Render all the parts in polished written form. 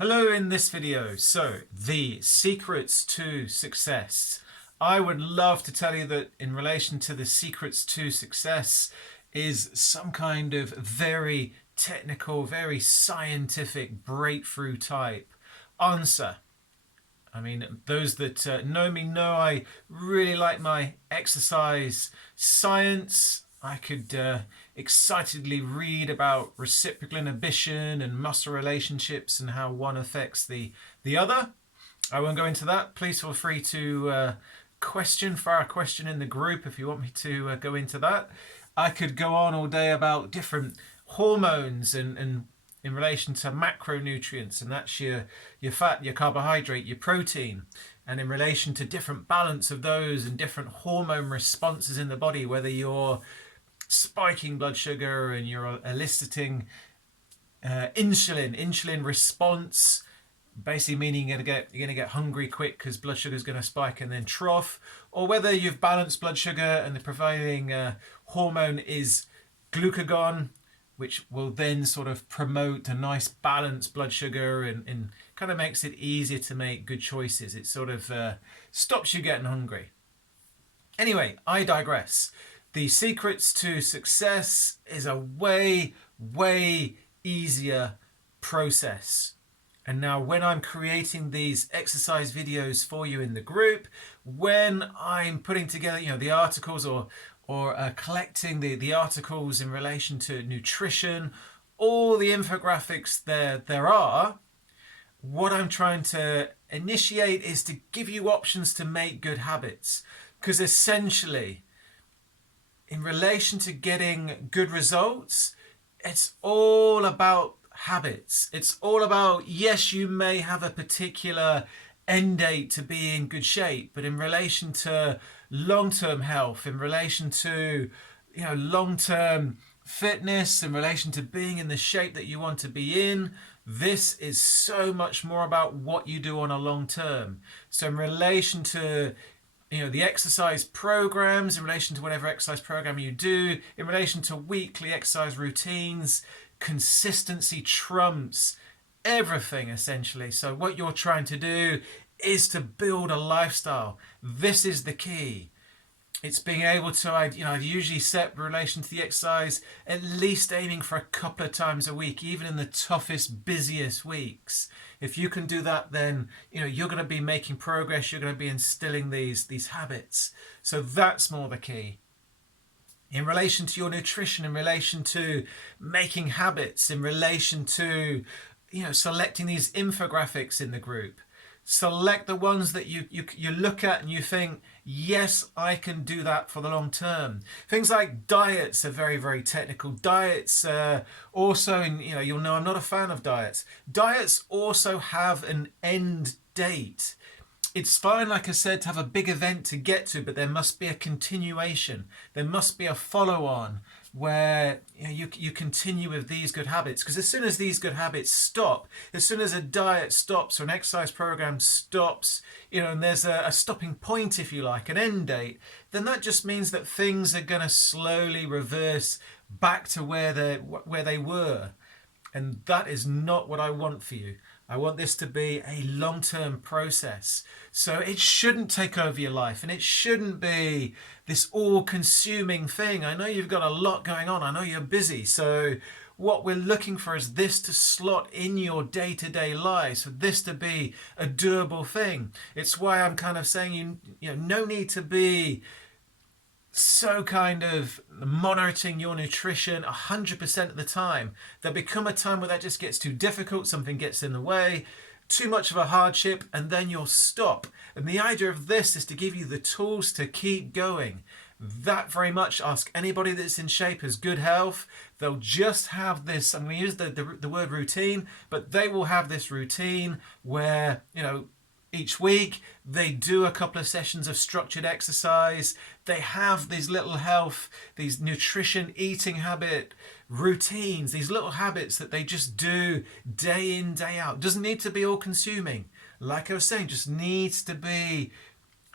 Hello in this video. So, the secrets to success. I would love to tell you that in relation to the secrets to success is some kind of very technical, very scientific breakthrough type answer. I mean, those that know me know I really like my exercise science. I could excitedly read about reciprocal inhibition and muscle relationships and how one affects the other. I won't go into that. Please feel free to fire a question in the group if you want me to go into that. I could go on all day about different hormones and in relation to macronutrients, and that's your fat, your carbohydrate, your protein, and in relation to different balance of those and different hormone responses in the body, whether you're spiking blood sugar and you're eliciting insulin response, basically meaning you're gonna get hungry quick because blood sugar is going to spike and then trough, or whether you've balanced blood sugar and the prevailing hormone is glucagon, which will then sort of promote a nice balanced blood sugar and kind of makes it easier to make good choices. It sort of stops you getting hungry. Anyway, I digress. The secrets to success is a way easier process. And now when I'm creating these exercise videos for you in the group, when I'm putting together, the articles or collecting the articles in relation to nutrition, all the infographics there are, what I'm trying to initiate is to give you options to make good habits. Because essentially, in relation to getting good results, it's all about habits. It's all about, yes, you may have a particular end date to be in good shape, but in relation to long-term health, in relation to long-term fitness, in relation to being in the shape that you want to be in, this is so much more about what you do on a long term. So in relation to the exercise programs, in relation to whatever exercise program you do, in relation to weekly exercise routines, consistency trumps everything essentially. So what you're trying to do is to build a lifestyle. This is the key. It's being able to, I'd usually set relation to the exercise at least aiming for a couple of times a week, even in the toughest, busiest weeks. If you can do that, then you're going to be making progress. You're going to be instilling these habits. So that's more the key. In relation to your nutrition, in relation to making habits, in relation to selecting these infographics in the group, select the ones that you look at and you think, yes, I can do that for the long term. Things like diets are very technical. Diets also, you'll know I'm not a fan of diets. Diets also have an end date. It's fine, like I said, to have a big event to get to, but there must be a continuation. There must be a follow-on where you continue with these good habits. Because as soon as these good habits stop, as soon as a diet stops or an exercise program stops, and there's a stopping point, if you like, an end date, then that just means that things are going to slowly reverse back to where they were. And that is not what I want for you. I want this to be a long-term process. So it shouldn't take over your life, and it shouldn't be this all-consuming thing. I know you've got a lot going on. I know you're busy. So what we're looking for is this to slot in your day-to-day lives, for this to be a doable thing. It's why I'm kind of saying no need to be so kind of monitoring your nutrition 100% of the time. There'll become a time where that just gets too difficult, something gets in the way, too much of a hardship, and then you'll stop. And the idea of this is to give you the tools to keep going. That very much, ask anybody that's in shape, has good health, they'll just have this, I'm going to use the word routine, but they will have this routine where, each week they do a couple of sessions of structured exercise. They have these little health, these nutrition, eating habit routines, these little habits that they just do day in, day out. Doesn't need to be all consuming. Like I was saying, just needs to be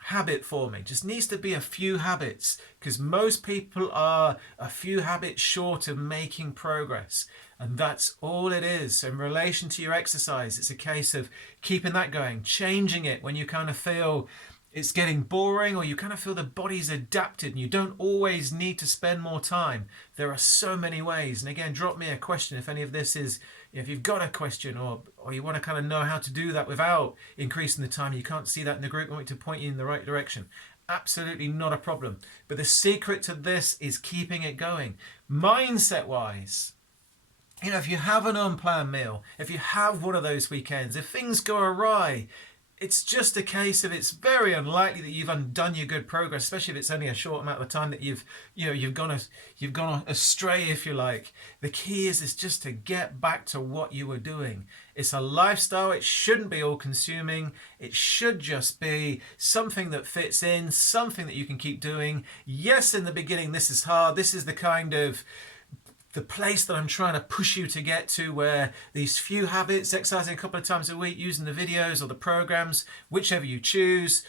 habit forming. Just needs to be a few habits, because most people are a few habits short of making progress, and that's all it is. So in relation to your exercise, it's a case of keeping that going, changing it when you kind of feel it's getting boring, or you kind of feel the body's adapted and you don't always need to spend more time. There are so many ways. And again, drop me a question if any of this is, if you've got a question, or you want to kind of know how to do that without increasing the time, you can't see that in the group, I want me to point you in the right direction. Absolutely not a problem. But the secret to this is keeping it going. Mindset wise, you know, if you have an unplanned meal, if you have one of those weekends, if things go awry, it's just a case of it's very unlikely that you've undone your good progress, especially if it's only a short amount of time that you've gone astray, if you like. The key is just to get back to what you were doing. It's a lifestyle. It shouldn't be all consuming. It should just be something that fits in, something that you can keep doing. Yes, in the beginning, this is hard. This is the kind of the place that I'm trying to push you to get to, where these few habits, exercising a couple of times a week, using the videos or the programs, whichever you choose,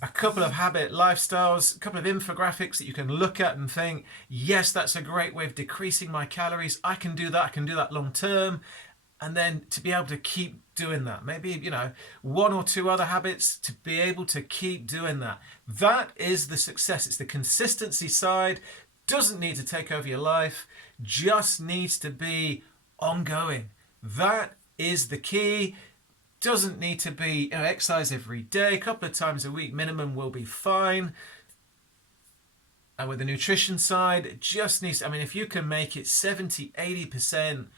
a couple of habit lifestyles, a couple of infographics that you can look at and think, yes, that's a great way of decreasing my calories. I can do that long term. And then to be able to keep doing that, maybe, you know, one or two other habits to be able to keep doing that. That is the success. It's the consistency side. Doesn't need to take over your life, just needs to be ongoing. That is the key. Doesn't need to be, you know, exercise every day, a couple of times a week minimum will be fine. And with the nutrition side, it just needs, I mean, if you can make it 70, 80%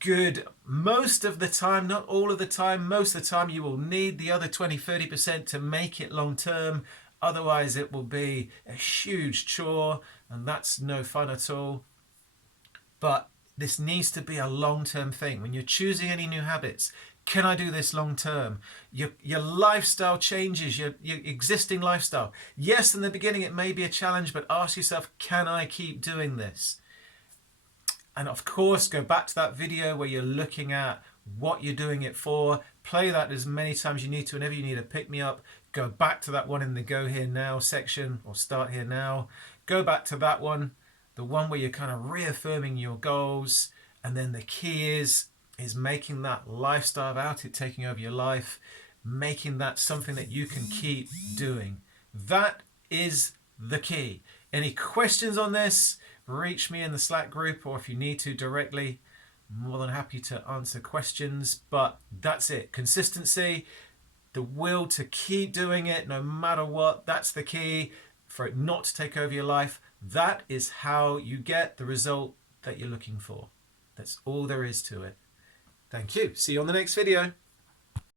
good most of the time, not all of the time, most of the time, you will need the other 20, 30% to make it long term. Otherwise, it will be a huge chore, and that's no fun at all. But this needs to be a long-term thing. When you're choosing any new habits, can I do this long-term? Your lifestyle changes, your existing lifestyle. Yes, in the beginning, it may be a challenge, but ask yourself, can I keep doing this? And of course, go back to that video where you're looking at what you're doing it for. Play that as many times as you need to. Whenever you need a pick-me-up, go back to that one in the Go Here Now section, or Start Here Now. Go back to that one, the one where you're kind of reaffirming your goals. And then the key is making that lifestyle about it taking over your life, making that something that you can keep doing. That is the key. Any questions on this? Reach me in the Slack group, or if you need to directly, more than happy to answer questions. But that's it. Consistency, the will to keep doing it no matter what. That's the key for it not to take over your life. That is how you get the result that you're looking for. That's all there is to it. Thank you. See you on the next video.